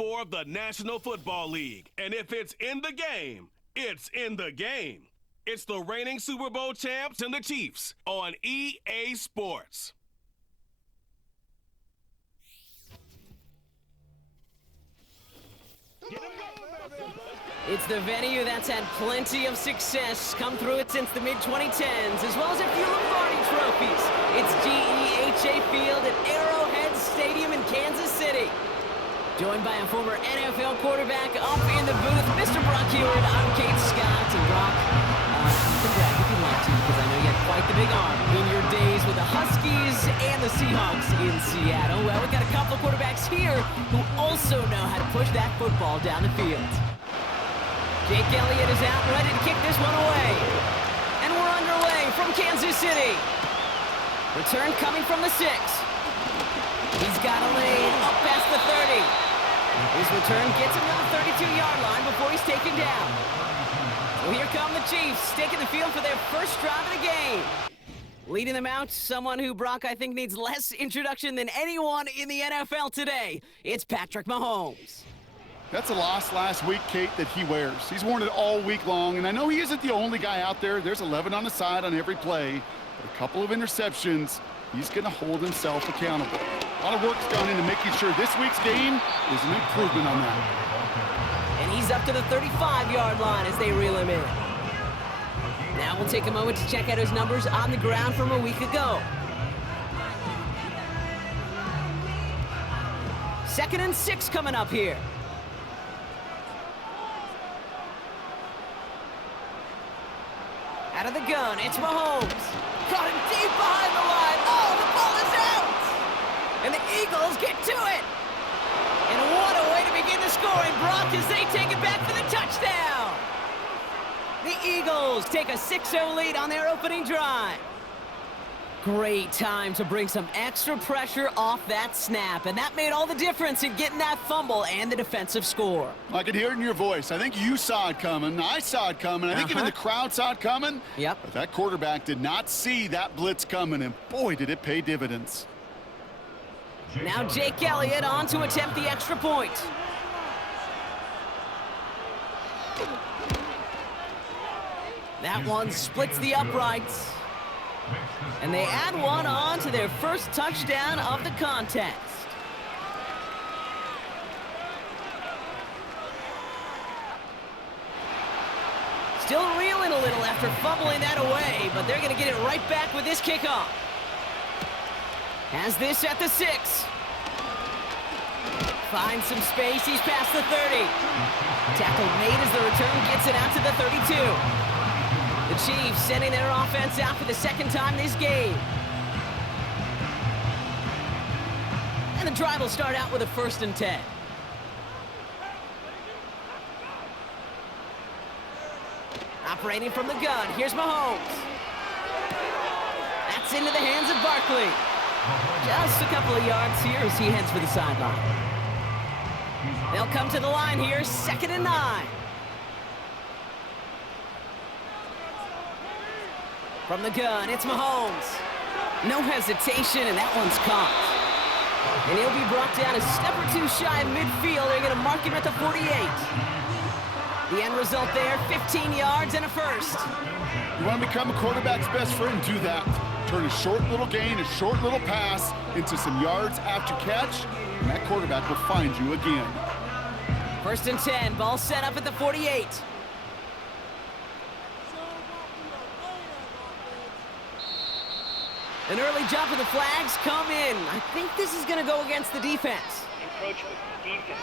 4 of the National Football League. And if it's in the game, it's in the game. It's the reigning Super Bowl champs and the Chiefs on EA Sports. It's the venue that's had plenty of success come through it since the mid-2010s, as well as a few Lombardi trophies. It's GEHA Field at Arrowhead Stadium in Kansas City. Joined by a former NFL quarterback up in the booth, Mr. Brock Heward. I'm Kate Scott. And Brock, you can brag if you'd like to, because I know you had quite the big arm in your days with the Huskies and the Seahawks in Seattle. Well, we've got a couple of quarterbacks here who also know how to push that football down the field. Jake Elliott is out and ready to kick this one away. And we're underway from Kansas City. Return coming from the 6. He's got a lane up past the 30. His return gets him to the 32-yard line before he's taken down. So here come the Chiefs, taking the field for their first drive of the game. Leading them out, someone who, Brock, I think needs less introduction than anyone in the NFL today. It's Patrick Mahomes. That's a loss last week, Kate, that he wears. He's worn it all week long, and I know he isn't the only guy out there. There's 11 on the side on every play. But a couple of interceptions, he's going to hold himself accountable. A lot of work's gone into making sure this week's game is an improvement on that. And he's up to the 35-yard line as they reel him in. Now we'll take a moment to check out his numbers on the ground from a week ago. 2nd and 6 coming up here. Out of the gun, it's Mahomes. Caught him deep behind the line. Oh, the ball is out! And the Eagles get to it. And what a way to begin the scoring, Brock, as they take it back for the touchdown. The Eagles take a 6-0 lead on their opening drive. Great time to bring some extra pressure off that snap, and that made all the difference in getting that fumble and the defensive score. I could hear it in your voice. I think you saw it coming. I saw it coming. I think even the crowd saw it coming. Yep. But that quarterback did not see that blitz coming, and boy, did it pay dividends. Now Jake Elliott on to attempt the extra point. That one splits the uprights. And they add one on to their first touchdown of the contest. Still reeling a little after fumbling that away, but they're going to get it right back with this kickoff. Has this at the 6. Finds some space, he's past the 30. Tackle made as the return gets it out to the 32. The Chiefs sending their offense out for the second time this game. And the drive will start out with a 1st and 10. Operating from the gun, here's Mahomes. That's into the hands of Barkley. Just a couple of yards here as he heads for the sideline. They'll come to the line here, 2nd and 9. From the gun, it's Mahomes. No hesitation, and that one's caught. And he'll be brought down a step or two shy of midfield. They're going to mark him at the 48. The end result there, 15 yards and a 1st. You want to become a quarterback's best friend, do that. Turn a short little gain, a short little pass into some yards after catch, and that quarterback will find you again. 1st and 10, ball set up at the 48. An early jump of the flags come in. I think this is going to go against the defense. Encroachment, defense.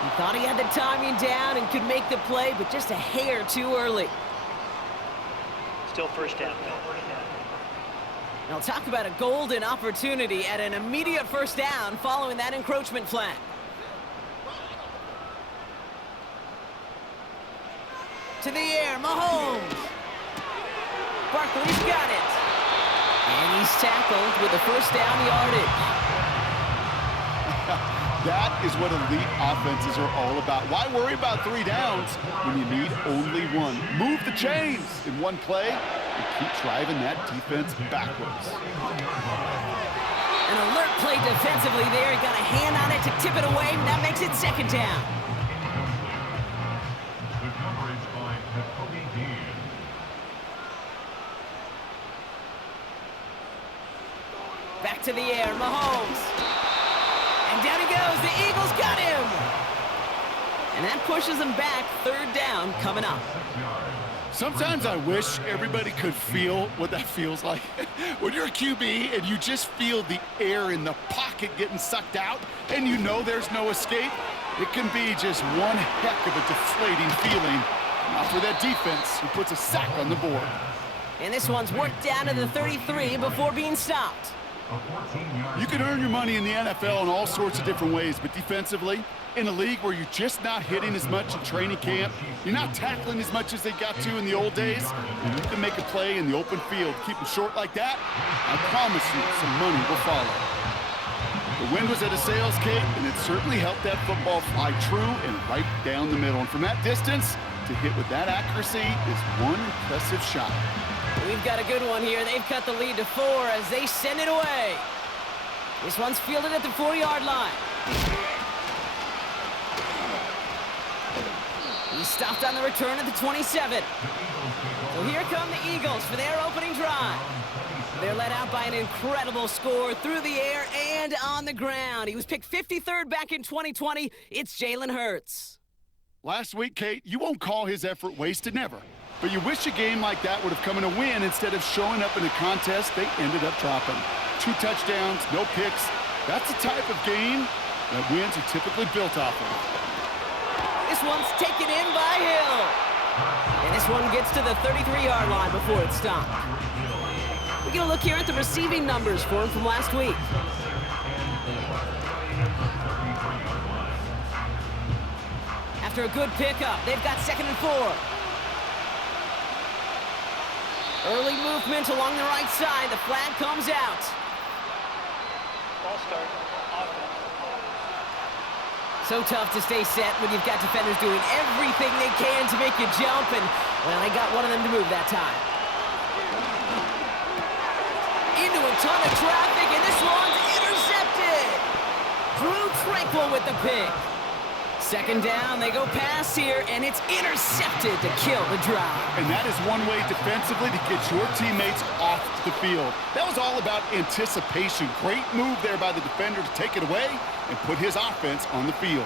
He thought he had the timing down and could make the play, but just a hair too early. Still 1st down. Now talk about a golden opportunity at an immediate 1st down following that encroachment flag. To the air, Mahomes. Barkley's got it. And he's tackled with the 1st down yardage. That is what elite offenses are all about. Why worry about 3 downs when you need only 1? Move the chains in one play and keep driving that defense backwards. An alert play defensively there. He got a hand on it to tip it away, and that makes it second down. Back to the air, Mahomes. And down he goes. The Eagles got him. And that pushes him back. Third down coming up. Sometimes I wish everybody could feel what that feels like. When you're a QB and you just feel the air in the pocket getting sucked out and you know there's no escape, it can be just one heck of a deflating feeling. Not for that defense who puts a sack on the board. And this one's worked down to the 33 before being stopped. You can earn your money in the NFL in all sorts of different ways, but defensively, in a league where you're just not hitting as much in training camp, you're not tackling as much as they got to in the old days, and you can make a play in the open field, keep them short like that, I promise you some money will follow. The wind was at a sales, Kate, and it certainly helped that football fly true and right down the middle. And from that distance, to hit with that accuracy is one impressive shot. We've got a good one here. They've cut the lead to 4 as they send it away. This one's fielded at the 4-yard line. He's stopped on the return at the 27. So here come the Eagles for their opening drive. They're led out by an incredible score through the air and on the ground. He was picked 53rd back in 2020. It's Jalen Hurts. Last week, Kate, you won't call his effort wasted, never. But you wish a game like that would have come in a win instead of showing up in a contest they ended up dropping. 2 touchdowns, no picks. That's the type of game that wins are typically built off of. This one's taken in by Hill. And this one gets to the 33-yard line before it's stopped. We're going to look here at the receiving numbers for him from last week. After a good pickup, they've got 2nd and 4. Early movement along the right side. The flag comes out. Ball start. Offense. So tough to stay set when you've got defenders doing everything they can to make you jump, and, well, they got one of them to move that time. Into a ton of traffic, and this one's intercepted. Drew Tranquil with the pick. 2nd down, they go pass here, and it's intercepted to kill the drive. And that is one way defensively to get your teammates off the field. That was all about anticipation. Great move there by the defender to take it away and put his offense on the field.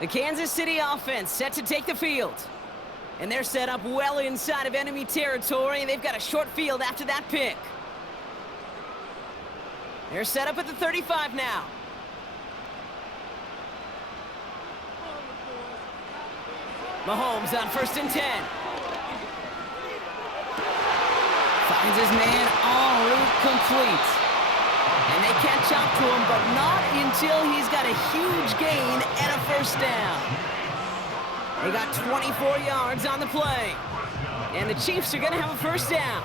The Kansas City offense set to take the field. And they're set up well inside of enemy territory, and they've got a short field after that pick. They're set up at the 35 now. Mahomes on 1st and 10. Finds his man en route complete. And they catch up to him, but not until he's got a huge gain and a 1st down. They got 24 yards on the play. And the Chiefs are going to have a 1st down.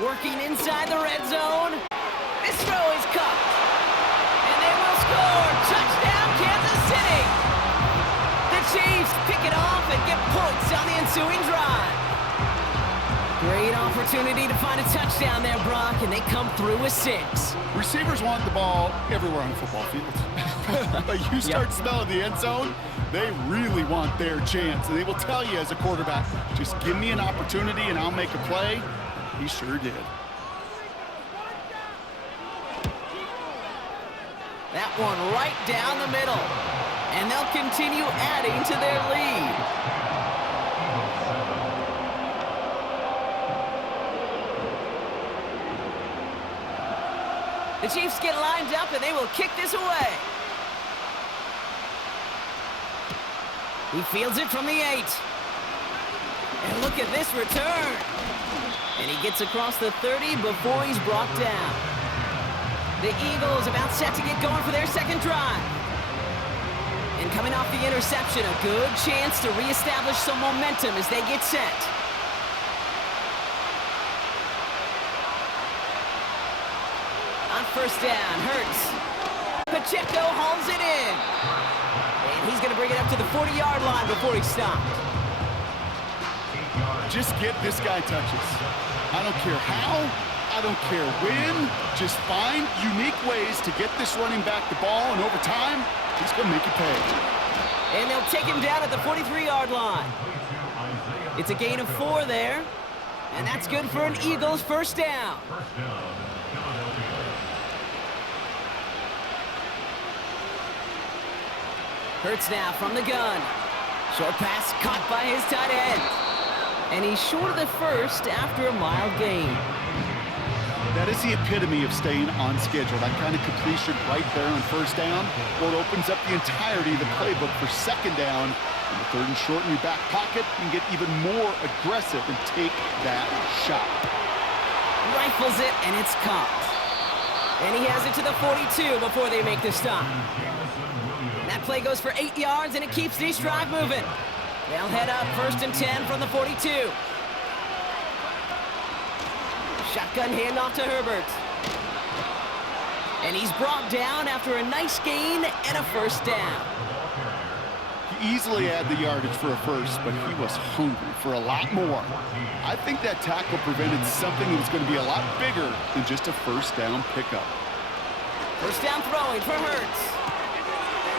Working inside the red zone. This throw is caught. And they will score. Touchdown, Kansas City. The Chiefs pick it off and get points on the ensuing drive. Great opportunity to find a touchdown there, Brock, and they come through with 6. Receivers want the ball everywhere on the football field. But you start smelling the end zone, they really want their chance. And they will tell you as a quarterback, just give me an opportunity and I'll make a play. He sure did. That one right down the middle. And they'll continue adding to their lead. The Chiefs get lined up and they will kick this away. He fields it from the 8. And look at this return. And he gets across the 30 before he's brought down. The Eagles about set to get going for their 2nd drive. And coming off the interception, a good chance to reestablish some momentum as they get set. On 1st down, Hurts. Pacheco hauls it in. And And he's going to bring it up to the 40-yard line before he stopped. Just get this guy touches. I don't care how, I don't care when. Just find unique ways to get this running back the ball, and over time, he's going to make you pay. And they'll take him down at the 43-yard line. It's a gain of 4 there, and that's good for an Eagles first down. Hurts now from the gun. Short pass caught by his tight end. And he's short of the first after a mild gain. That is the epitome of staying on schedule. That kind of completion right there on first down. Well, it opens up the entirety of the playbook for second down. In the third and short in your back pocket, you can get even more aggressive and take that shot. Rifles it, and it's caught. And he has it to the 42 before they make the stop. That play goes for 8 yards, and it keeps this drive moving. They'll head up 1st and 10 from the 42. Shotgun handoff to Herbert. And he's brought down after a nice gain and a first down. He easily had the yardage for a first, but he was hungry for a lot more. I think that tackle prevented something that was going to be a lot bigger than just a first down pickup. First down throwing for Hurts.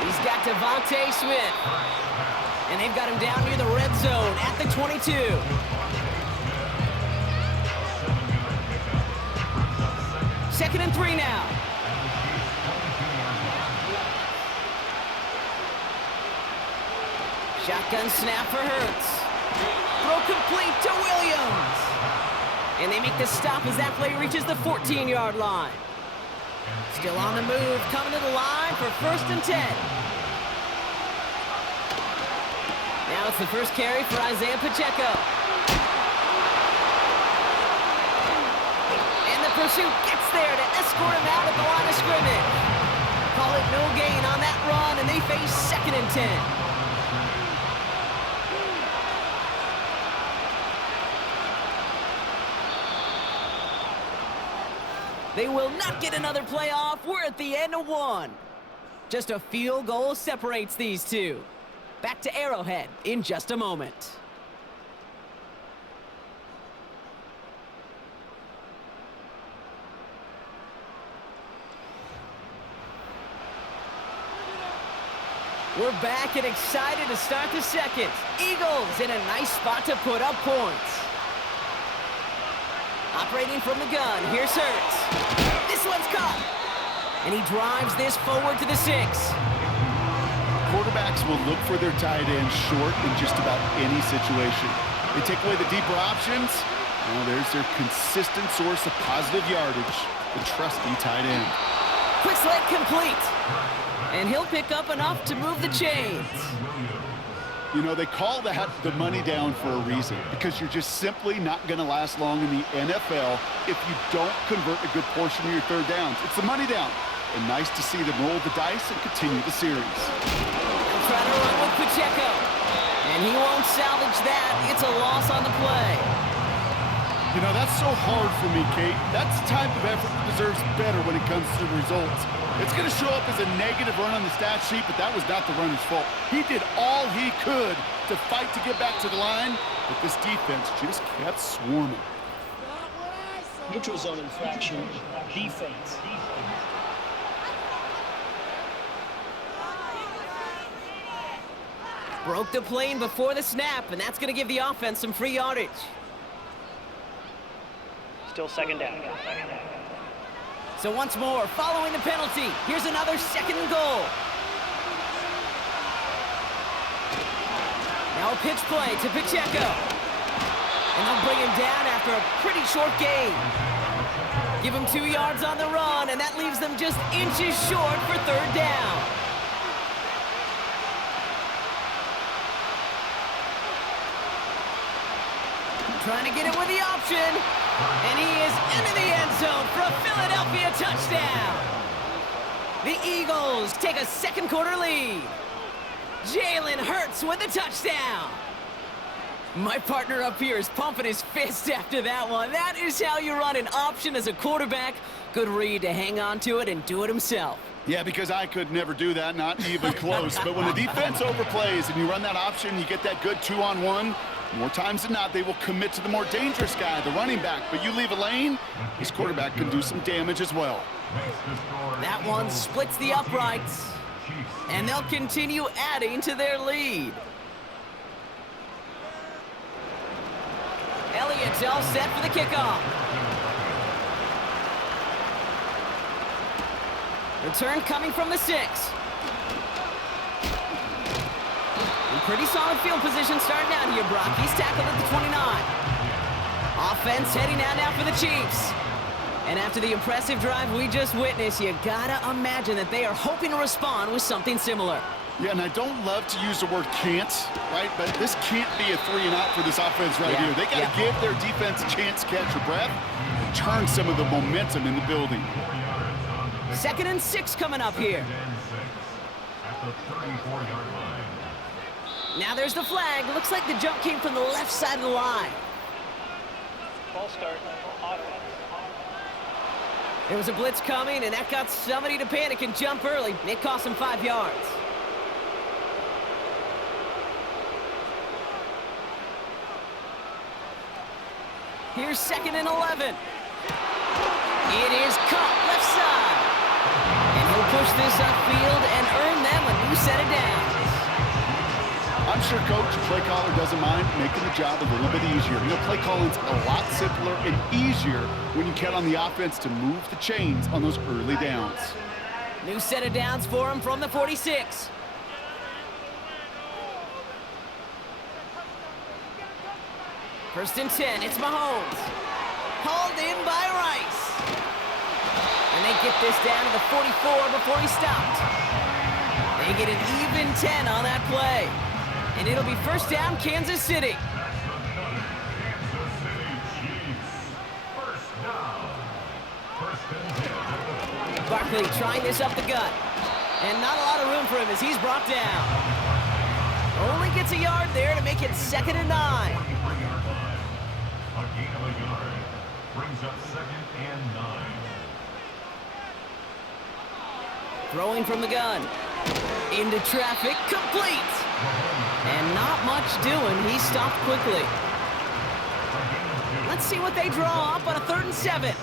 He's got Devontae Smith. And they've got him down near the red zone at the 22. Second and 3 now. Shotgun snap for Hurts. Throw complete to Williams. And they make the stop as that play reaches the 14-yard line. Still on the move, coming to the line for 1st and 10. Now it's the first carry for Isaiah Pacheco. And the pursuit gets there to escort him out at the line of scrimmage. Call it no gain on that run, and they face 2nd and 10. They will not get another playoff. We're at the end of 1. Just a field goal separates these two. Back to Arrowhead in just a moment. We're back and excited to start the second. Eagles in a nice spot to put up points. Operating from the gun, here's Hurts. This one's caught. And he drives this forward to the 6. Quarterbacks will look for their tight end short in just about any situation. They take away the deeper options. Well, there's their consistent source of positive yardage, the trusty tight end. Quick slant complete. And he'll pick up enough to move the chains. You know, they call that the money down for a reason, because you're just simply not going to last long in the NFL if you don't convert a good portion of your third downs. It's the money down. And nice to see them roll the dice and continue the series. They'll try to run with Pacheco. And he won't salvage that. It's a loss on the play. You know, that's so hard for me, Kate. That's the type of effort that deserves better when it comes to the results. It's going to show up as a negative run on the stat sheet, but that was not the runner's fault. He did all he could to fight to get back to the line, but this defense just kept swarming. Neutral zone infraction, defense. Broke the plane before the snap, and that's going to give the offense some free yardage. Still second down. So once more, following the penalty, here's another 2nd and goal. Now a pitch play to Pacheco. And they'll bring him down after a pretty short gain. Give him 2 yards on the run, and that leaves them just inches short for 3rd down. Trying to get it with the option. And he is into the end zone for a Philadelphia touchdown. The Eagles take a 2nd quarter lead. Jalen Hurts with the touchdown. My partner up here is pumping his fist after that one. That is how you run an option as a quarterback. Good read to hang on to it and do it himself. Yeah, because I could never do that, not even close. But when the defense overplays and you run that option, you get that good 2-on-1, more times than not, they will commit to the more dangerous guy, the running back. But you leave a lane, this quarterback can do some damage as well. That one splits the uprights, and they'll continue adding to their lead. Elliott's all set for the kickoff. Return coming from the 6. Pretty solid field position starting out here, Brock. He's tackled at the 29. Offense heading out now for the Chiefs. And after the impressive drive we just witnessed, you gotta imagine that they are hoping to respond with something similar. Yeah, and I don't love to use the word can't, right? But this can't be a 3-and-out for this offense right here. They got to give their defense a chance to catch their breath and turn some of the momentum in the building. 2nd and 6 coming up here. Now there's the flag. Looks like the jump came from the left side of the line. Ball start, offense. There was a blitz coming, and that got somebody to panic and jump early. It cost them 5 yards. Here's 2nd and 11. It is caught left side. And he'll push this upfield and earn them a new set of downs. I'm sure Coach, play caller, doesn't mind making the job a little bit easier. You know, play calling's a lot simpler and easier when you count on the offense to move the chains on those early downs. New set of downs for him from the 46. First and 10, it's Mahomes. Hauled in by Rice. And they get this down to the 44 before he stopped. They get an even 10 on that play. And it'll be first down, Kansas City. Barkley trying this up the gut. And not a lot of room for him as he's brought down. Only gets a yard there to make it 2nd and 9. Brings up 2nd and 9. Throwing from the gun. Into traffic, complete. And not much doing. He stopped quickly. Let's see what they draw up on a 3rd and 7.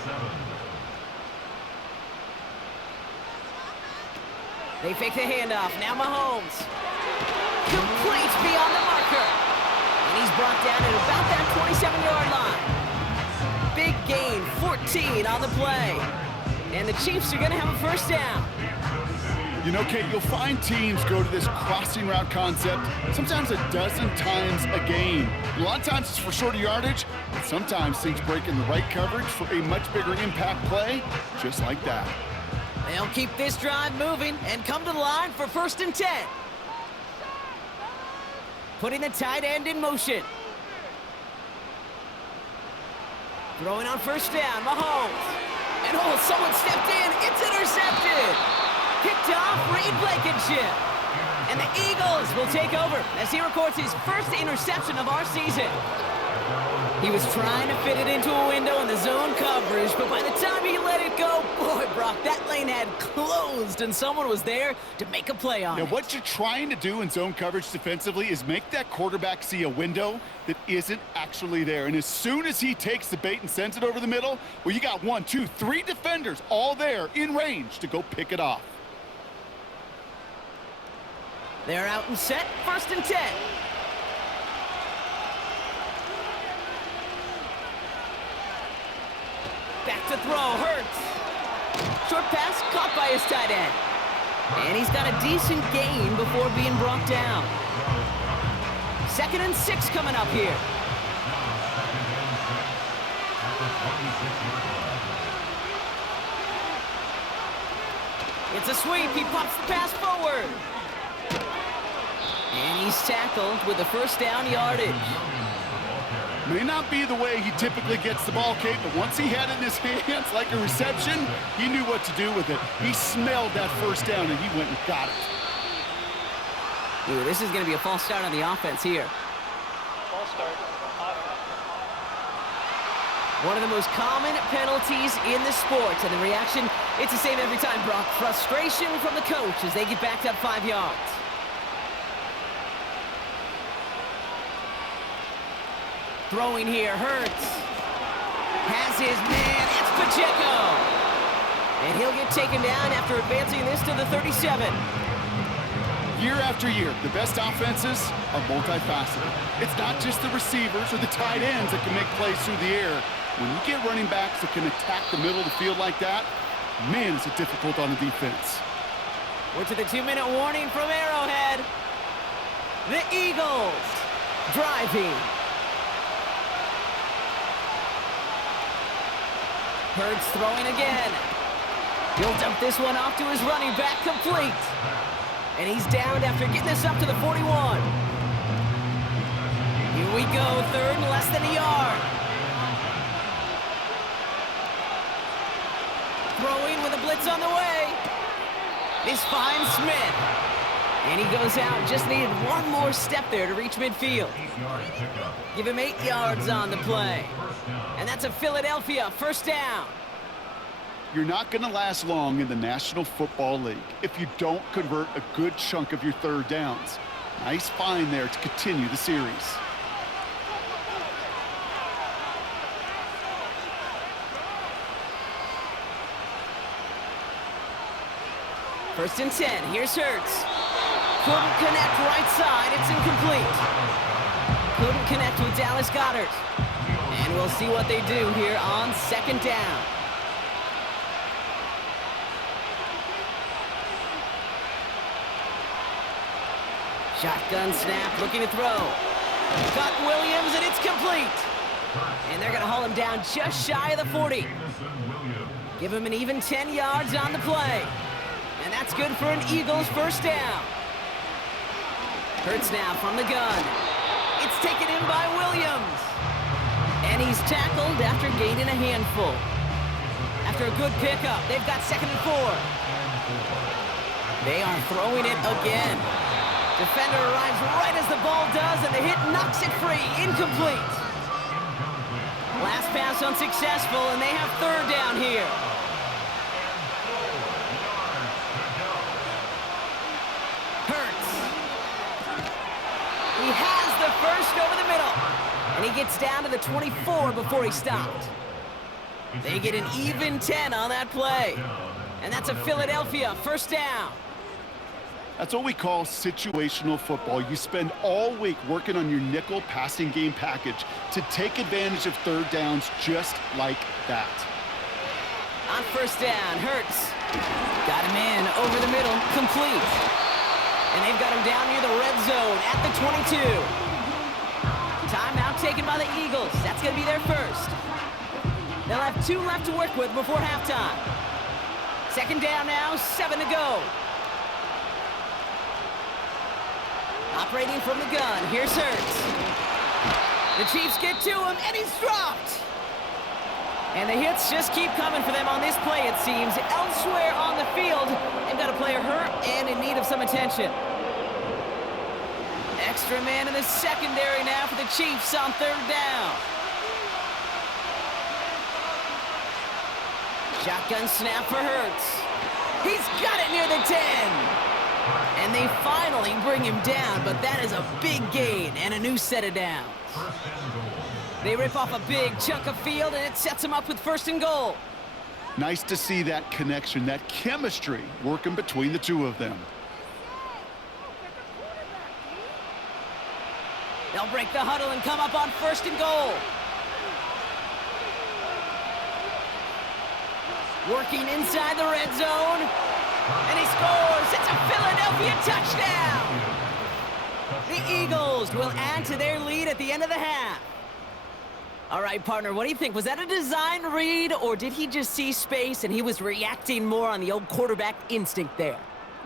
They fake the handoff. Now Mahomes. Complete beyond the marker. And he's brought down at about that 27-yard line. Big gain, 14 on the play. And the Chiefs are going to have a first down. You know, Kate, you'll find teams go to this crossing route concept sometimes a dozen times a game. A lot of times it's for shorter yardage, but sometimes things break in the right coverage for a much bigger impact play, just like that. They'll keep this drive moving and come to the line for 1st and 10. Putting the tight end in motion. Throwing on first down, Mahomes. And oh, someone stepped in. It's intercepted. Picked off Reed Blankenship. And the Eagles will take over as he records his first interception of our season. He was trying to fit it into a window in the zone coverage, but by the time he let it go, boy, Brock, that lane had closed, and someone was there to make a play on it. Now, what you're trying to do in zone coverage defensively is make that quarterback see a window that isn't actually there. And as soon as he takes the bait and sends it over the middle, well, you got 1, 2, 3 defenders all there in range to go pick it off. They're out and set, 1st and 10. Back to throw, Hurts. Short pass caught by his tight end. And he's got a decent gain before being brought down. 2nd and 6 coming up here. It's a sweep. He pops the pass forward. And he's tackled with the first down yardage. May not be the way he typically gets the ball, Kate, but once he had it in his hands like a reception, he knew what to do with it. He smelled that first down, and he went and got it. Ooh, this is going to be a false start on the offense here. Ball start, offense. One of the most common penalties in the sport, and the reaction, it's the same every time, Brock. Frustration from the coach as they get backed up 5 yards. Throwing here, Hurts. Has his man, it's Pacheco. And he'll get taken down after advancing this to the 37. Year after year, the best offenses are multifaceted. It's not just the receivers or the tight ends that can make plays through the air. When you get running backs that can attack the middle of the field like that, man, is it difficult on the defense. We're to the 2-minute warning from Arrowhead. The Eagles driving. Hurts throwing again. He'll dump this one off to his running back, complete. And he's downed after getting this up to the 41. Here we go, third and less than a yard. Throwing with a blitz on the way. This finds Smith. And he goes out, just needed one more step there to reach midfield. Give him 8 yards on the play. And that's a Philadelphia first down. You're not going to last long in the National Football League if you don't convert a good chunk of your third downs. Nice find there to continue the series. First and 10, here's Hurts. Couldn't connect right side, it's incomplete. Couldn't connect with Dallas Goedert. And we'll see what they do here on second down. Shotgun snap, looking to throw. Got Williams, and it's complete. And they're going to haul him down just shy of the 40. Give him an even 10 yards on the play. And that's good for an Eagles first down. Hurts now from the gun. It's taken in by Williams. And he's tackled after gaining a handful. After a good pickup, they've got 2nd and 4. They are throwing it again. Defender arrives right as the ball does, and the hit knocks it free. Incomplete. Last pass unsuccessful, and they have third down here. Hurts. He has the first over the middle. And he gets down to the 24 before he stopped. They get an even 10 on that play. And that's a Philadelphia first down. That's what we call situational football. You spend all week working on your nickel passing game package to take advantage of third downs just like that. On first down, Hurts. Got him in over the middle, complete. And they've got him down near the red zone at the 22. Timeout taken by the Eagles. That's going to be their first. They'll have 2 left to work with before halftime. Second down now, 7 to go. Operating from the gun, here's Hurts. The Chiefs get to him, and he's dropped. And the hits just keep coming for them on this play, it seems. Elsewhere on the field, they've got a player hurt and in need of some attention. Extra man in the secondary now for the Chiefs on third down. Shotgun snap for Hurts. He's got it near the 10. And they finally bring him down, but that is a big gain and a new set of downs. They rip off a big chunk of field, and it sets them up with 1st and goal. Nice to see that connection, that chemistry working between the two of them. They'll break the huddle and come up on 1st and goal. Working inside the red zone. And he scores. It's a Philadelphia touchdown. The Eagles will add to their lead at the end of the half. All right, partner, what do you think? Was that a design read, or did he just see space and he was reacting more on the old quarterback instinct there?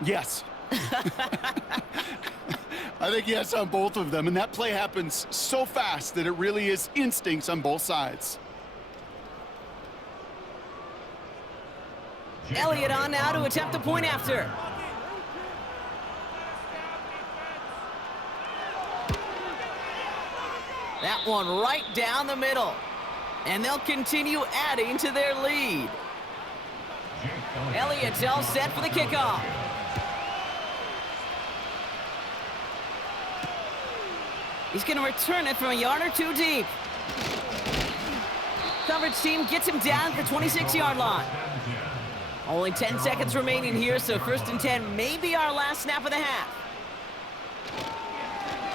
Yes. I think yes on both of them, and that play happens so fast that it really is instincts on both sides. Elliott on now to attempt the point after. That one right down the middle. And they'll continue adding to their lead. Elliott's all set for the kickoff. He's going to return it from a yard or two deep. Coverage team gets him down at the 26-yard line. Only 10 seconds remaining here, so 1st and 10 may be our last snap of the half.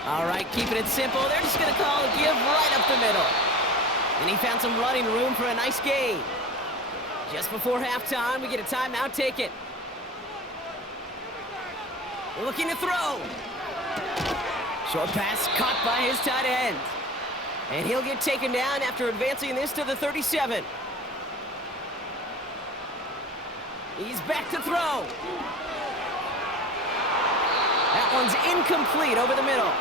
All right, keeping it simple. They're just going to call a give right up the middle. And he found some running room for a nice gain. Just before halftime, we get a timeout taken. Looking to throw. Short pass caught by his tight end. And he'll get taken down after advancing this to the 37. He's back to throw. That one's incomplete over the middle.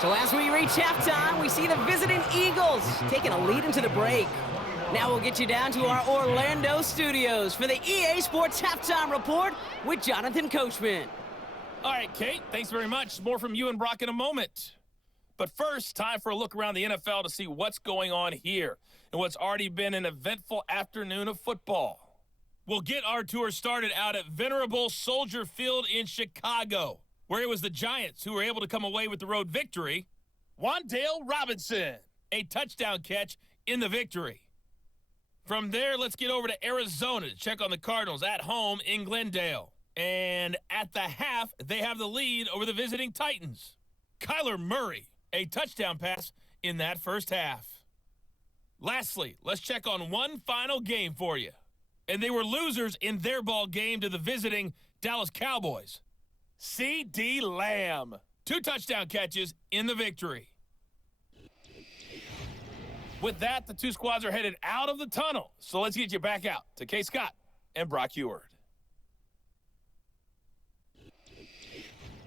So as we reach halftime, we see the visiting Eagles taking a lead into the break. Now we'll get you down to our Orlando studios for the EA Sports Halftime Report with Jonathan Coachman. All right, Kate, thanks very much. More from you and Brock in a moment. But first, time for a look around the NFL to see what's going on here and what's already been an eventful afternoon of football. We'll get our tour started out at venerable Soldier Field in Chicago, where it was the Giants who were able to come away with the road victory. Wan'Dale Robinson, a touchdown catch in the victory. From there, let's get over to Arizona to check on the Cardinals at home in Glendale. And at the half, they have the lead over the visiting Titans. Kyler Murray, a touchdown pass in that first half. Lastly, let's check on one final game for you. And they were losers in their ball game to the visiting Dallas Cowboys. C.D. Lamb, 2 touchdown catches in the victory. With that, the two squads are headed out of the tunnel. So let's get you back out to Kay Scott and Brock Eward.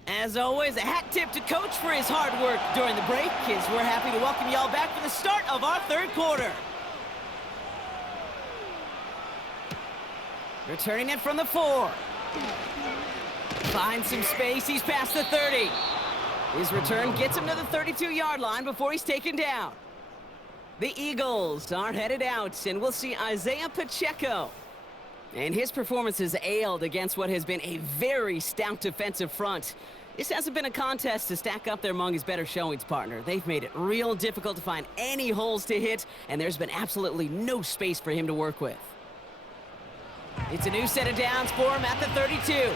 As always, a hat tip to Coach for his hard work during the break, as we're happy to welcome y'all back for the start of our third quarter. Returning it from the 4. Finds some space, he's past the 30. His return gets him to the 32-yard line before he's taken down. The Eagles are headed out, and we'll see Isaiah Pacheco. And his performance has ailed against what has been a very stout defensive front. This hasn't been a contest to stack up there among his better showings, partner. They've made it real difficult to find any holes to hit, and there's been absolutely no space for him to work with. It's a new set of downs for him at the 32.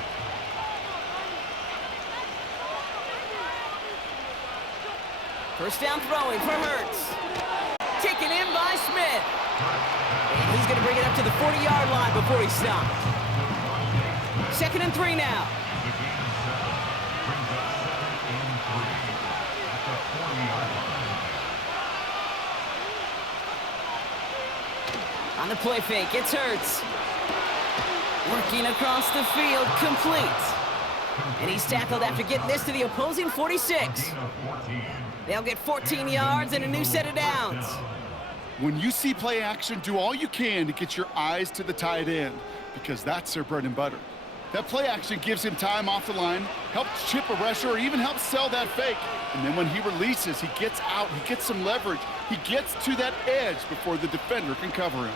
First down throwing for Hurts. Taken in by Smith. And he's going to bring it up to the 40-yard line before he stopped. 2nd and 3 now. On the play fake, it's Hurts. Working across the field, complete. And he's tackled after getting this to the opposing 46. They'll get 14 yards and a new set of downs. When you see play action, do all you can to get your eyes to the tight end, because that's their bread and butter. That play action gives him time off the line, helps chip a rusher, or even helps sell that fake. And then when he releases, he gets out, he gets some leverage. He gets to that edge before the defender can cover him.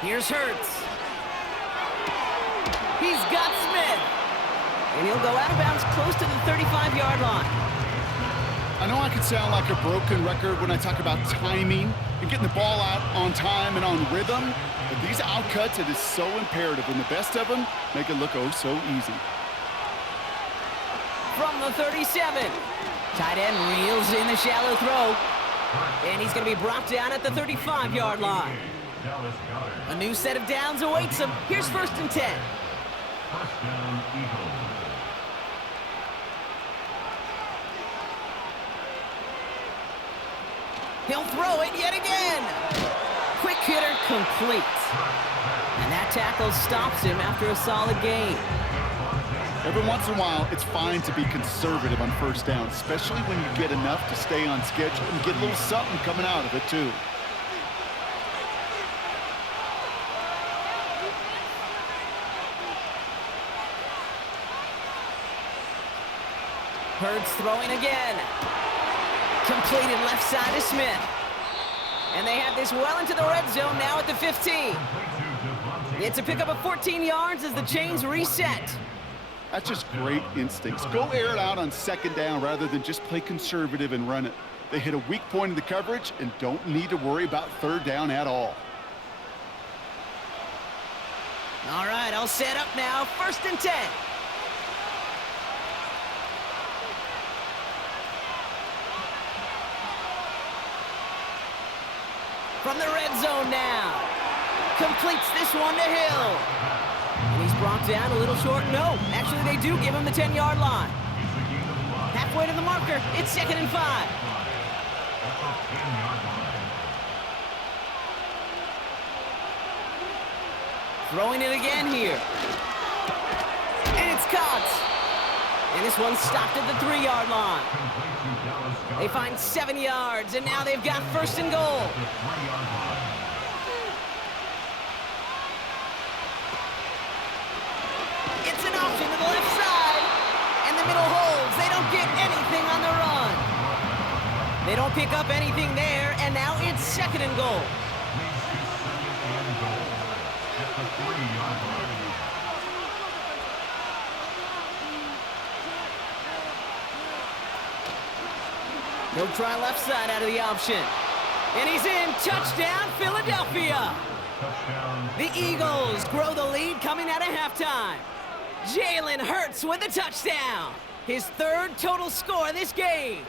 Here's Hurts. He's got Smith. And he'll go out of bounds close to the 35-yard line. I know I could sound like a broken record when I talk about timing and getting the ball out on time and on rhythm, but these outcuts, it is so imperative, and the best of them make it look oh so easy. From the 37, tight end reels in the shallow throw, and he's going to be brought down at the 35-yard line. A new set of downs awaits him. Here's 1st and 10. First down, Eagles. He'll throw it yet again. Quick hitter complete. And that tackle stops him after a solid gain. Every once in a while, it's fine to be conservative on first down, especially when you get enough to stay on schedule and get a little something coming out of it, too. Hurts throwing again. Completed left side to Smith. And they have this well into the red zone now at the 15. It's a pickup of 14 yards as the chains reset. That's just great instincts. Go air it out on second down rather than just play conservative and run it. They hit a weak point in the coverage and don't need to worry about third down at all. All right, all set up now. 1st and 10. From the red zone now. Completes this one to Hill. And he's brought down a little short. No, actually they do give him the 10-yard line. Halfway to the marker. It's 2nd and 5. Throwing it again here. And it's caught. And this one's stopped at the 3-yard line. They find 7 yards, and now they've got 1st and goal. It's an option to the left side, and the middle holds. They don't get anything on the run. They don't pick up anything there, and now it's 2nd and goal. He'll try left side out of the option. And he's in. Touchdown, Philadelphia. The Eagles grow the lead coming out of halftime. Jalen Hurts with a touchdown. His 3rd total score this game.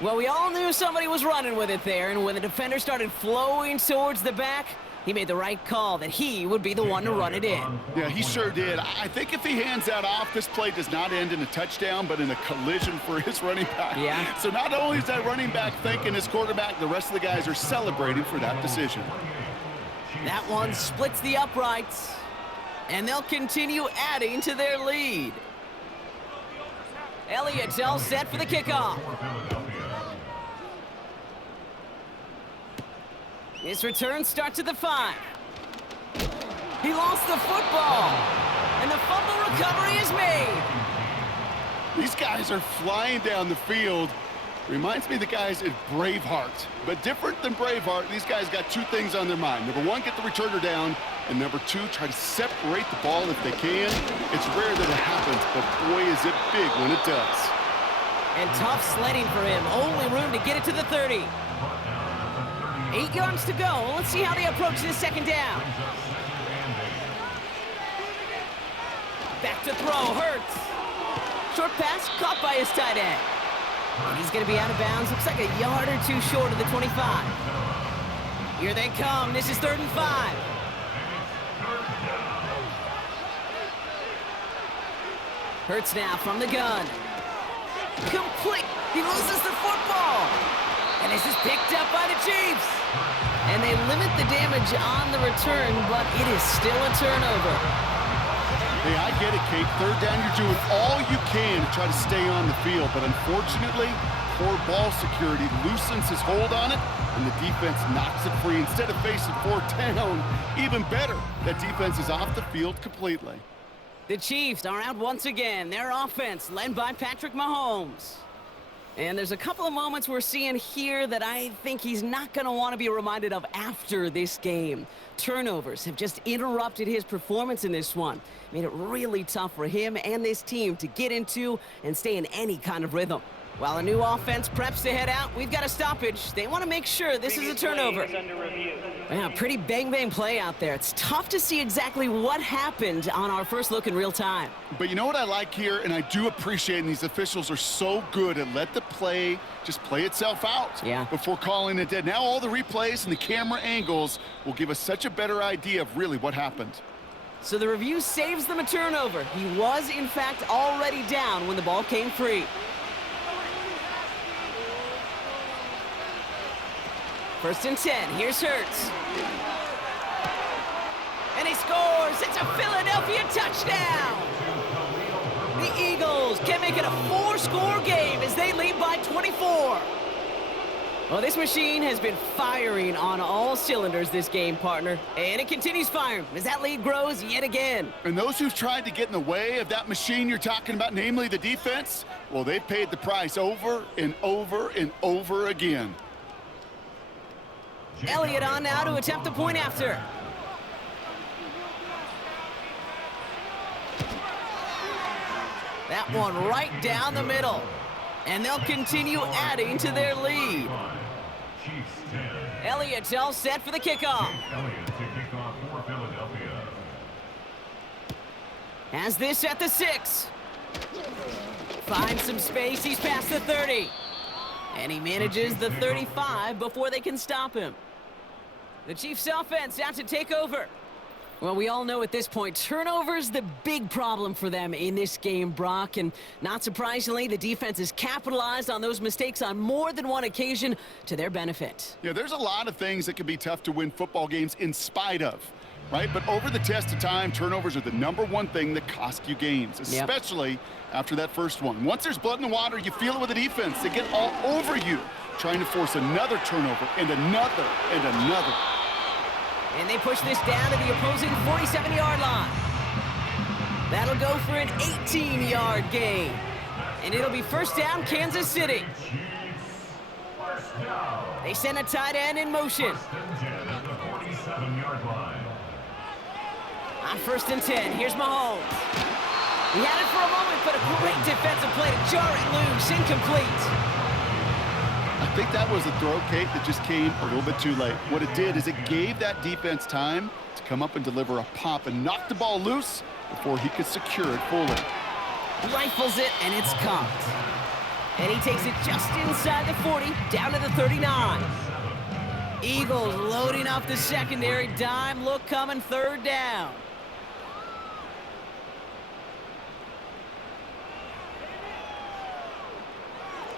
Well, we all knew somebody was running with it there, and when the defender started flowing towards the back, he made the right call that he would be the one to run it in. Yeah, he sure did. I think if he hands that off, this play does not end in a touchdown, but in a collision for his running back. Yeah. So not only is that running back thanking his quarterback, the rest of the guys are celebrating for that decision. That one splits the uprights, and they'll continue adding to their lead. Elliott's all set for the kickoff. His return starts at the 5. He lost the football, and the fumble recovery is made. These guys are flying down the field. Reminds me of the guys at Braveheart. But different than Braveheart, these guys got 2 things on their mind. Number 1, get the returner down, and number 2, try to separate the ball if they can. It's rare that it happens, but boy, is it big when it does. And tough sledding for him. Only room to get it to the 30. 8 yards to go. Let's see how they approach this 2nd down. Back to throw. Hurts. Short pass caught by his tight end. And he's going to be out of bounds. Looks like a yard or 2 short of the 25. Here they come. This is 3rd and 5. Hurts now from the gun. Complete. He loses the football. And this is picked up by the Chiefs. And they limit the damage on the return, but it is still a turnover. Hey, I get it, Kate. 3rd down, you're doing all you can to try to stay on the field. But unfortunately, poor ball security loosens his hold on it, and the defense knocks it free. Instead of facing 4th down, even better, that defense is off the field completely. The Chiefs are out once again. Their offense led by Patrick Mahomes. And there's a couple of moments we're seeing here that I think he's not going to want to be reminded of after this game. Turnovers have just interrupted his performance in this one. Made it really tough for him and this team to get into and stay in any kind of rhythm. While a new offense preps to head out, we've got a stoppage. They want to make sure this is a turnover. Yeah, pretty bang-bang play out there. It's tough to see exactly what happened on our first look in real time. But you know what I like here, and I do appreciate, and these officials are so good at let the play just play itself out before calling it dead. Now all the replays and the camera angles will give us such a better idea of really what happened. So the review saves them a turnover. He was, in fact, already down when the ball came free. First and 10, here's Hurts. And he scores! It's a Philadelphia touchdown! The Eagles can make it a 4-score game as they lead by 24. Well, this machine has been firing on all cylinders this game, partner. And it continues firing as that lead grows yet again. And those who've tried to get in the way of that machine you're talking about, namely the defense, well, they've paid the price over and over and over again. Elliott on now to attempt the point after. That one right down the middle. And they'll continue adding to their lead. Elliott's all set for the kickoff. Has this at the 6. Finds some space, he's past the 30. And he manages the 35 before they can stop him. The Chiefs offense out to take over. Well, we all know at this point, turnovers the big problem for them in this game, Brock. And not surprisingly, the defense has capitalized on those mistakes on more than one occasion to their benefit. Yeah, there's a lot of things that can be tough to win football games in spite of, right? But over the test of time, turnovers are the #1 thing that cost you games, especially after that first one. Once there's blood in the water, you feel it with the defense. They get all over you, trying to force another turnover and another and another. And they push this down to the opposing 47-yard line. That'll go for an 18-yard gain. And it'll be first down, Kansas City. They send a tight end in motion. On 1st and 10, here's Mahomes. He had it for a moment, but a great defensive play to jar it loose, incomplete. I think that was a throw, Kate, that just came a little bit too late. What it did is it gave that defense time to come up and deliver a pop and knock the ball loose before he could secure it fully. Rifles it, and it's caught. And he takes it just inside the 40, down to the 39. Eagles loading up the secondary. Dime look coming, 3rd down.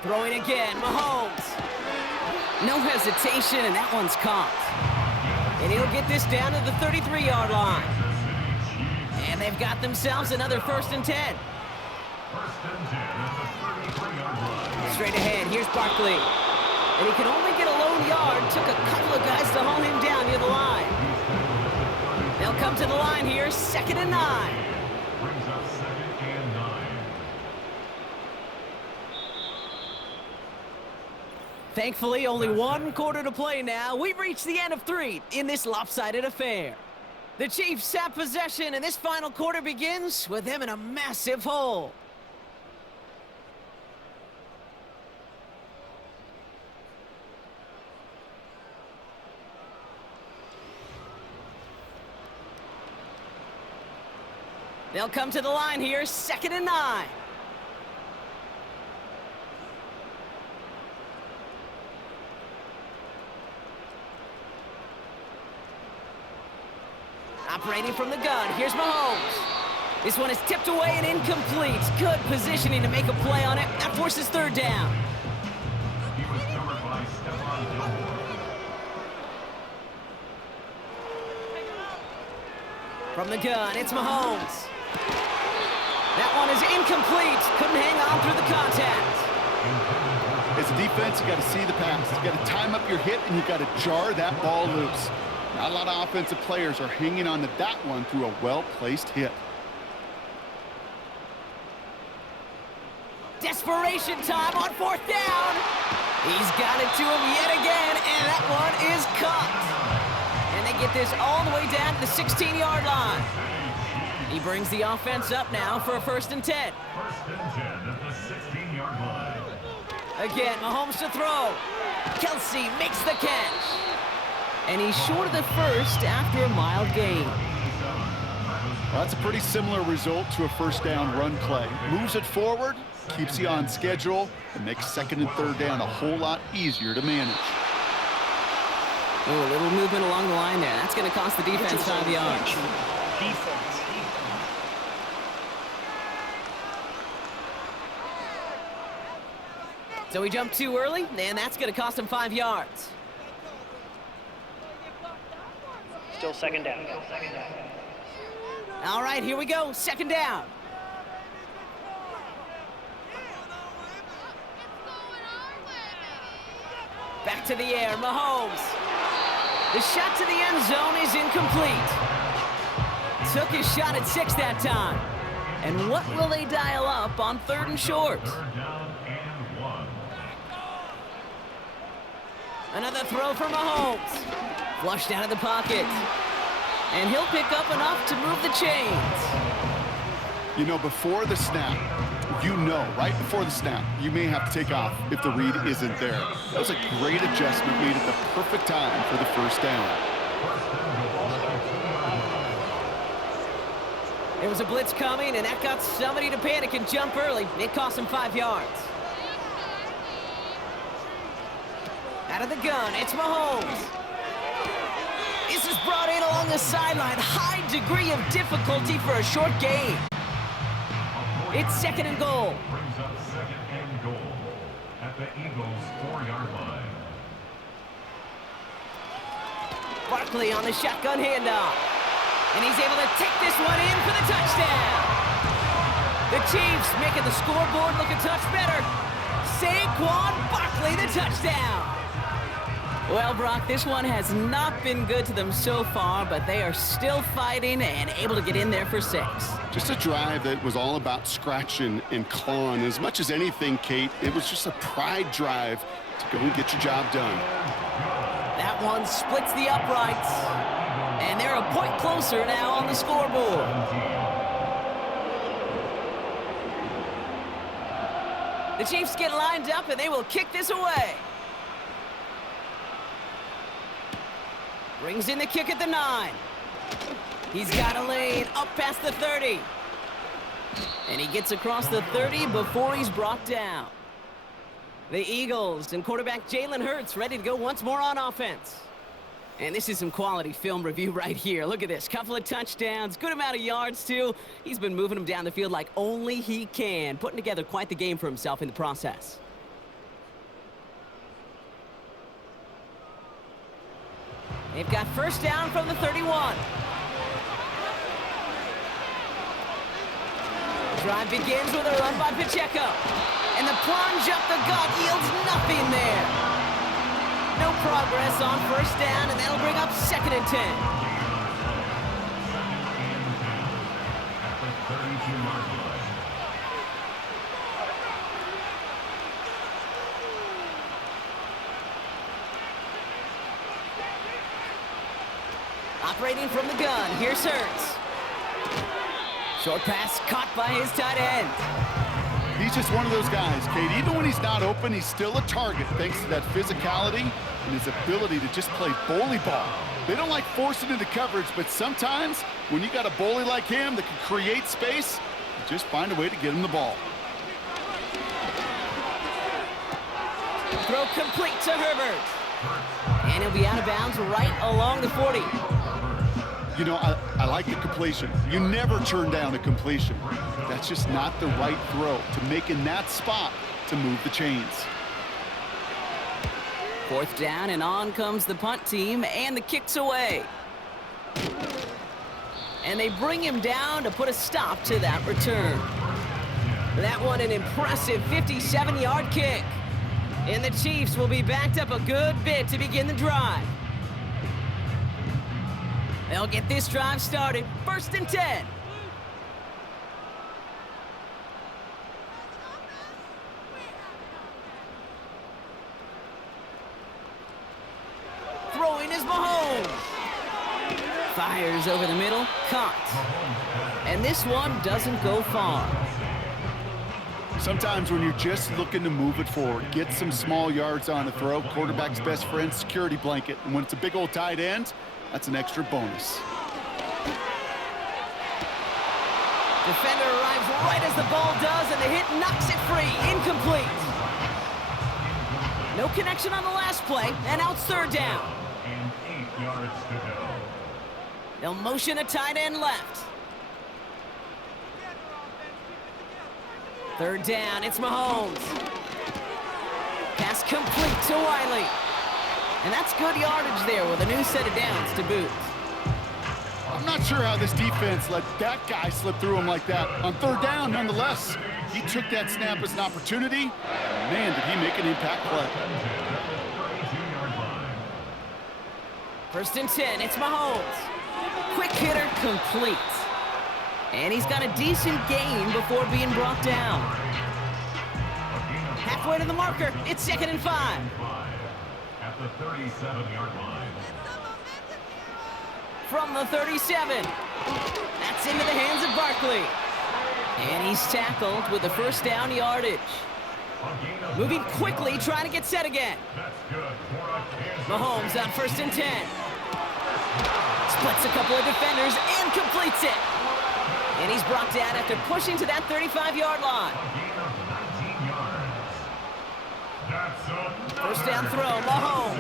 Throwing again, Mahomes. No hesitation, and that one's caught. And he'll get this down to the 33-yard line. And they've got themselves another 1st and 10. Straight ahead, here's Barkley. And he can only get a lone yard. Took a couple of guys to haul him down near the line. They'll come to the line here, 2nd and 9. Brings up 2nd and 9. Thankfully, only 1 quarter to play now. We've reached the end of 3 in this lopsided affair. The Chiefs have possession, and this final quarter begins with them in a massive hole. They'll come to the line here, 2nd and 9. Operating from the gun, here's Mahomes. This one is tipped away and incomplete. Good positioning to make a play on it. That forces 3rd down. He was covered by Saquon. From the gun, it's Mahomes. That one is incomplete. Couldn't hang on through the contact. As a defense, you got to see the pass. You got to time up your hit, and you got to jar that ball loose. Not a lot of offensive players are hanging on to that one through a well-placed hit. Desperation time on 4th down. He's got it to him yet again, and that one is caught. And they get this all the way down to the 16-yard line. He brings the offense up now for a 1st and 10. 1st and 10 at the 16-yard line. Again, Mahomes to throw. Kelsey makes the catch. And he's short of the 1st after a mild gain. Well, that's a pretty similar result to a 1st down run play. Moves it forward, keeps you on schedule, and makes 2nd and 3rd down a whole lot easier to manage. Oh, a little movement along the line there. That's going to cost the defense 5 yards. Defense. So he jumped too early, and that's going to cost him 5 yards. Still 2nd down. All right, here we go. 2nd down. Back to the air, Mahomes. The shot to the end zone is incomplete. Took his shot at 6 that time. And what will they dial up on 3rd and short? Third down and 1. Another throw for Mahomes. Flushed out of the pocket. And he'll pick up enough to move the chains. You know, before the snap, right before the snap, you may have to take off if the read isn't there. That was a great adjustment made at the perfect time for the first down. There was a blitz coming, and that got somebody to panic and jump early. It cost him 5 yards. Out of the gun, it's Mahomes. This is brought in along the sideline. High degree of difficulty for a short gain. It's 2nd and goal. Brings up 2nd and goal at the Eagles' 4-yard line. Barkley on the shotgun handoff. And he's able to take this one in for the touchdown. The Chiefs making the scoreboard look a touch better. Saquon Barkley, the touchdown. Well, Brock, this one has not been good to them so far, but they are still fighting and able to get in there for 6. Just a drive that was all about scratching and clawing. As much as anything, Kate, it was just a pride drive to go and get your job done. That one splits the uprights. And they're a point closer now on the scoreboard. The Chiefs get lined up, and they will kick this away. Brings in the kick at the 9. He's got a lane up past the 30. And he gets across the 30 before he's brought down. The Eagles and quarterback Jalen Hurts ready to go once more on offense. And this is some quality film review right here. Look at this. Couple of touchdowns, good amount of yards, too. He's been moving them down the field like only he can, putting together quite the game for himself in the process. They've got first down from the 31. Drive begins with a run by Pacheco. And the plunge up the gut yields nothing there. No progress on first down, and that'll bring up 2nd and 10. At the 32-yard line. Operating from the gun, here's Hurts. Short pass caught by his tight end. He's just one of those guys, Kate. Even when he's not open, he's still a target thanks to that physicality and his ability to just play bully ball. They don't like forcing into coverage, but sometimes when you got a bully like him that can create space, you just find a way to get him the ball. Throw complete to Herbert. And he'll be out of bounds right along the 40. You know, I like the completion. You never turn down a completion. That's just not the right throw to make in that spot to move the chains. 4th down, and on comes the punt team, and the kick's away. And they bring him down to put a stop to that return. That one an impressive 57-yard kick. And the Chiefs will be backed up a good bit to begin the drive. They'll get this drive started. 1st and 10. Throwing is Mahomes. Fires over the middle. Caught. And this one doesn't go far. Sometimes when you're just looking to move it forward, get some small yards on a throw, quarterback's best friend, security blanket. And when it's a big old tight end, that's an extra bonus. Defender arrives right as the ball does, and the hit knocks it free. Incomplete. No connection on the last play, and out 3rd down. And 8 yards to go. They'll motion a tight end left. 3rd down, it's Mahomes. Pass complete to Wiley. And that's good yardage there with a new set of downs to boot. I'm not sure how this defense let that guy slip through him like that. On 3rd down, nonetheless, he took that snap as an opportunity. Man, did he make an impact play. First and 10, it's Mahomes. Quick hitter complete. And he's got a decent gain before being brought down. Halfway to the marker, it's 2nd and 5. At the 37-yard line. From the 37. That's into the hands of Barkley. And he's tackled with the first down yardage. Moving quickly, trying to get set again. Mahomes on 1st and 10. Splits a couple of defenders and completes it. And he's brought down after pushing to that 35-yard line. First down throw, Mahomes.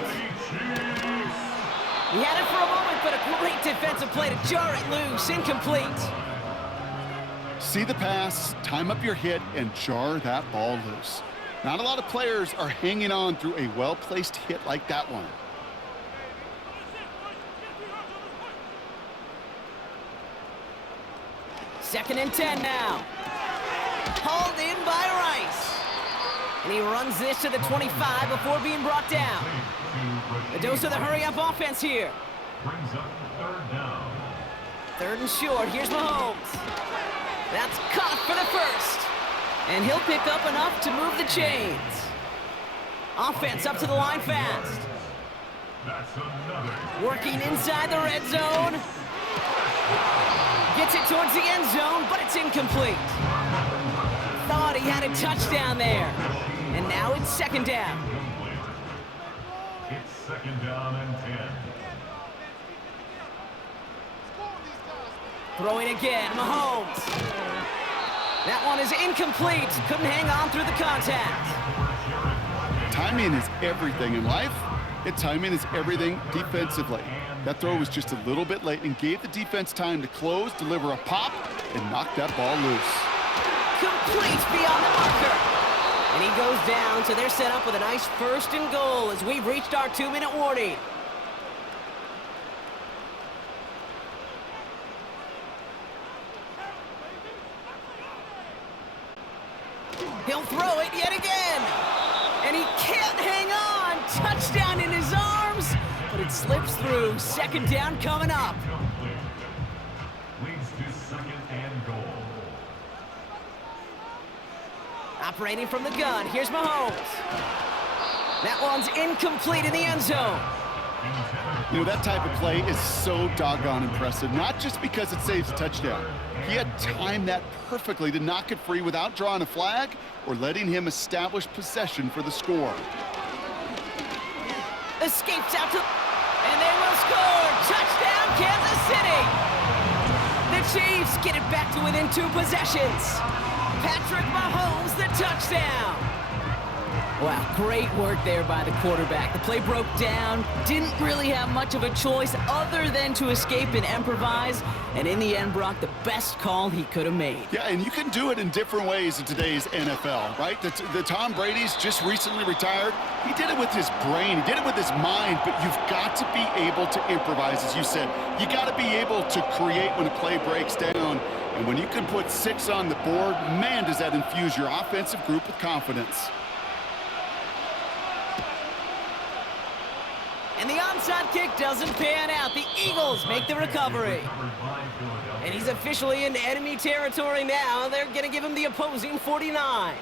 He had it for a moment, but a great defensive play to jar it loose, incomplete. See the pass, time up your hit, and jar that ball loose. Not a lot of players are hanging on through a well-placed hit like that one. Second and 10 now. Hauled in by Rice. And he runs this to the 25 before being brought down. A dose of the hurry-up offense here. Brings up 3rd down. 3rd and short. Here's Mahomes. That's caught for the first. And he'll pick up enough to move the chains. Offense up to the line fast. That's another. Working inside the red zone. Gets it towards the end zone, but it's incomplete. Thought he had a touchdown there. And now it's 2nd down. It's 2nd down and 10. Throwing again, Mahomes. That one is incomplete. Couldn't hang on through the contact. Timing is everything in life, and timing is everything defensively. That throw was just a little bit late and gave the defense time to close, deliver a pop, and knock that ball loose. Complete beyond the marker. And he goes down, so they're set up with a nice 1st and goal as we've reached our 2-minute warning. He'll throw it yet again. And he can't hang on. Touchdown in his arms. But it slips through. 2nd down coming up. Leads to 2nd and goal. Operating from the gun. Here's Mahomes. That one's incomplete in the end zone. You know, that type of play is so doggone impressive, not just because it saves a touchdown. He had timed that perfectly to knock it free without drawing a flag or letting him establish possession for the score. Escapes out to... And they will score! Touchdown, Kansas City! The Chiefs get it back to within 2 possessions. Patrick Mahomes, the touchdown! Wow, great work there by the quarterback. The play broke down, didn't really have much of a choice other than to escape and improvise, and in the end, Brock, the best call he could have made. Yeah, and you can do it in different ways in today's NFL, right? The Tom Brady's just recently retired. He did it with his brain. He did it with his mind, but you've got to be able to improvise, as you said. You got to be able to create when a play breaks down. And when you can put 6 on the board, man, does that infuse your offensive group with confidence. And the onside kick doesn't pan out. The Eagles make the recovery. And he's officially into enemy territory now. They're going to give him the opposing 49.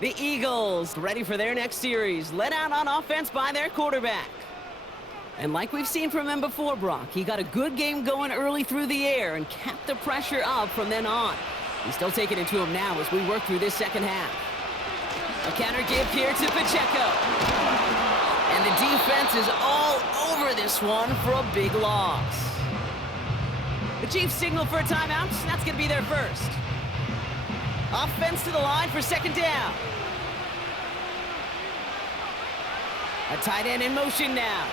The Eagles ready for their next series. Led out on offense by their quarterback. And like we've seen from him before, Brock, he got a good game going early through the air and kept the pressure up from then on. He's still taking it to him now as we work through this 2nd half. A counter give here to Pacheco. And the defense is all over this one for a big loss. The Chiefs signal for a timeout. That's going to be their first. Offense to the line for 2nd down. A tight end in motion now.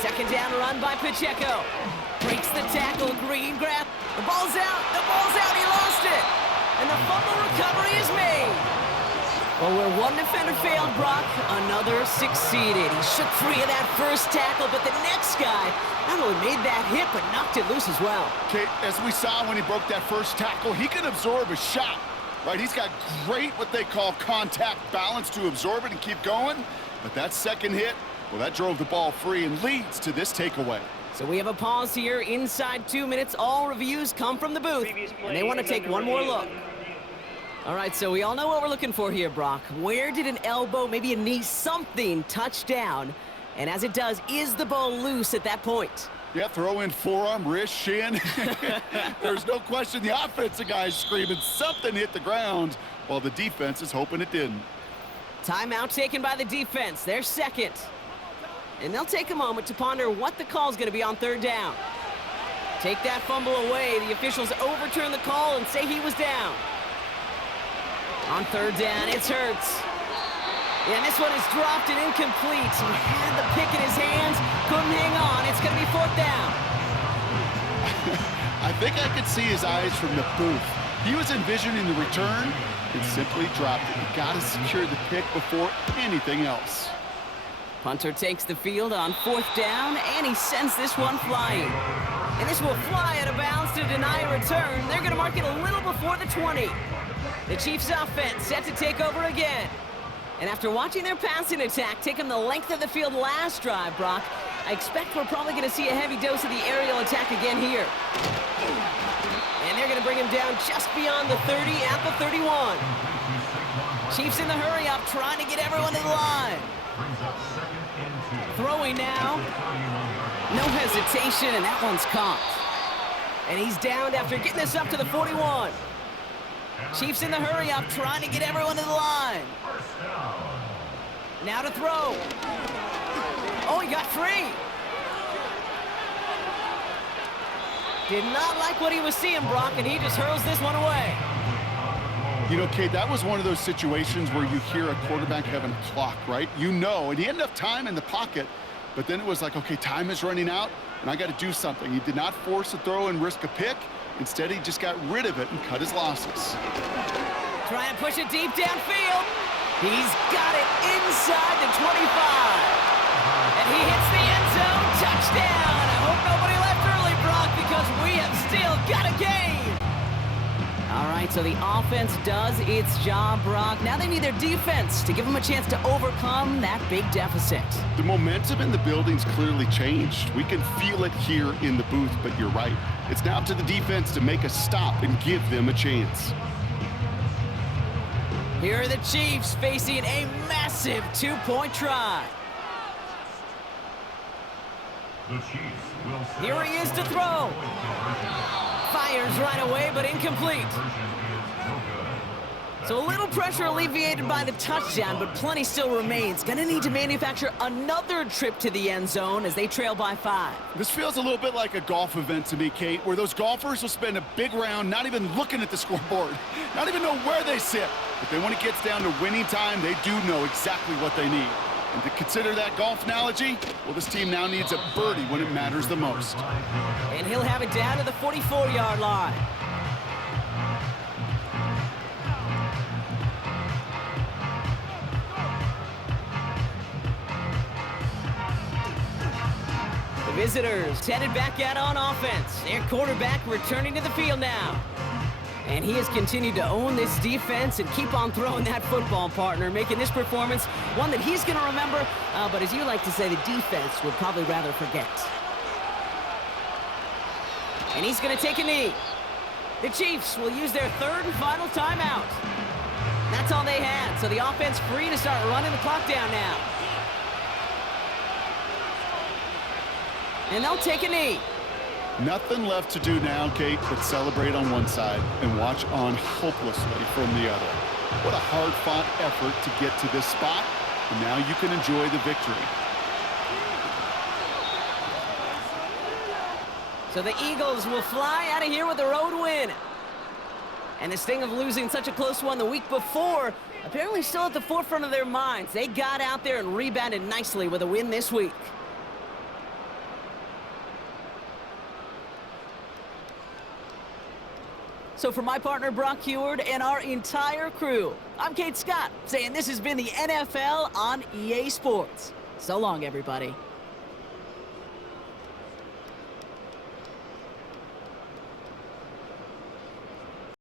2nd down run by Pacheco. Breaks the tackle, green grab. The ball's out, he lost it. And the fumble recovery is made. Well, where one defender failed, Brock, another succeeded. He shook free of that first tackle, but the next guy not only made that hit, but knocked it loose as well. Okay, as we saw when he broke that first tackle, he can absorb a shot, right? He's got great, what they call, contact balance to absorb it and keep going. But that second hit, well, that drove the ball free and leads to this takeaway. So we have a pause here inside 2 minutes. All reviews come from the booth, and they want to take one more look. All right, so we all know what we're looking for here, Brock. Where did an elbow, maybe a knee, something touch down? And as it does, is the ball loose at that point? Yeah, throw in forearm, wrist, shin. There's no question the offensive guy's screaming something hit the ground while the defense is hoping it didn't. Timeout taken by the defense. They're second. And they'll take a moment to ponder what the call's going to be on third down. Take that fumble away. The officials overturn the call and say he was down. On third down, it's Hurts. Yeah, and this one is dropped and incomplete. He had the pick in his hands, couldn't hang on. It's going to be fourth down. I think I could see his eyes from the booth. He was envisioning the return and simply dropped it. You got to secure the pick before anything else. Punter takes the field on fourth down, and he sends this one flying. And this will fly out of bounds to deny a return. They're going to mark it a little before the 20. The Chiefs' offense set to take over again. And after watching their passing attack take them the length of the field last drive, Brock, I expect we're probably going to see a heavy dose of the aerial attack again here. And they're going to bring him down just beyond the 30 at the 31. Chiefs in the hurry up, trying to get everyone to the line. Throwing now. No hesitation, and that one's caught. And he's downed after getting this up to the 41. Chiefs in the hurry up, trying to get everyone to the line. Now to throw. Oh, he got free. Did not like what he was seeing, Brock, and he just hurls this one away. You know, Kate, that was one of those situations where you hear a quarterback having a clock, right? You know, and he had enough time in the pocket, but then it was like, okay, time is running out, and I got to do something. He did not force a throw and risk a pick. Instead, he just got rid of it and cut his losses. Try and push it deep downfield. He's got it inside the 25. And he hits the end zone. Touchdown. I hope nobody left early, Brock, because we have still got a game. All right, so the offense does its job, Brock. Now they need their defense to give them a chance to overcome that big deficit. The momentum in the building's clearly changed. We can feel it here in the booth, but you're right. It's now up to the defense to make a stop and give them a chance. Here are the Chiefs facing a massive two-point try. The Chiefs will set Here he is to throw. Fires right away, but incomplete. So a little pressure alleviated by the touchdown, but plenty still remains. Gonna need to manufacture another trip to the end zone as they trail by 5. This feels a little bit like a golf event to me, Kate, where those golfers will spend a big round not even looking at the scoreboard, not even know where they sit. But then when it gets down to winning time, they do know exactly what they need. And to consider that golf analogy, well, this team now needs a birdie when it matters the most. And he'll have it down to the 44-yard line. The visitors headed back out on offense. Their quarterback returning to the field now. And he has continued to own this defense and keep on throwing that football, partner, making this performance one that he's going to remember, but as you like to say, the defense would probably rather forget. And he's going to take a knee. The Chiefs will use their third and final timeout. That's all they had, so the offense free to start running the clock down now. And they'll take a knee. Nothing left to do now, Kate, but celebrate on one side and watch on hopelessly from the other. What a hard-fought effort to get to this spot, and now you can enjoy the victory. So the Eagles will fly out of here with a road win. And the sting of losing such a close one the week before, apparently still at the forefront of their minds. They got out there and rebounded nicely with a win this week. So for my partner Brock Heward and our entire crew, I'm Kate Scott, saying this has been the NFL on EA Sports. So long, everybody.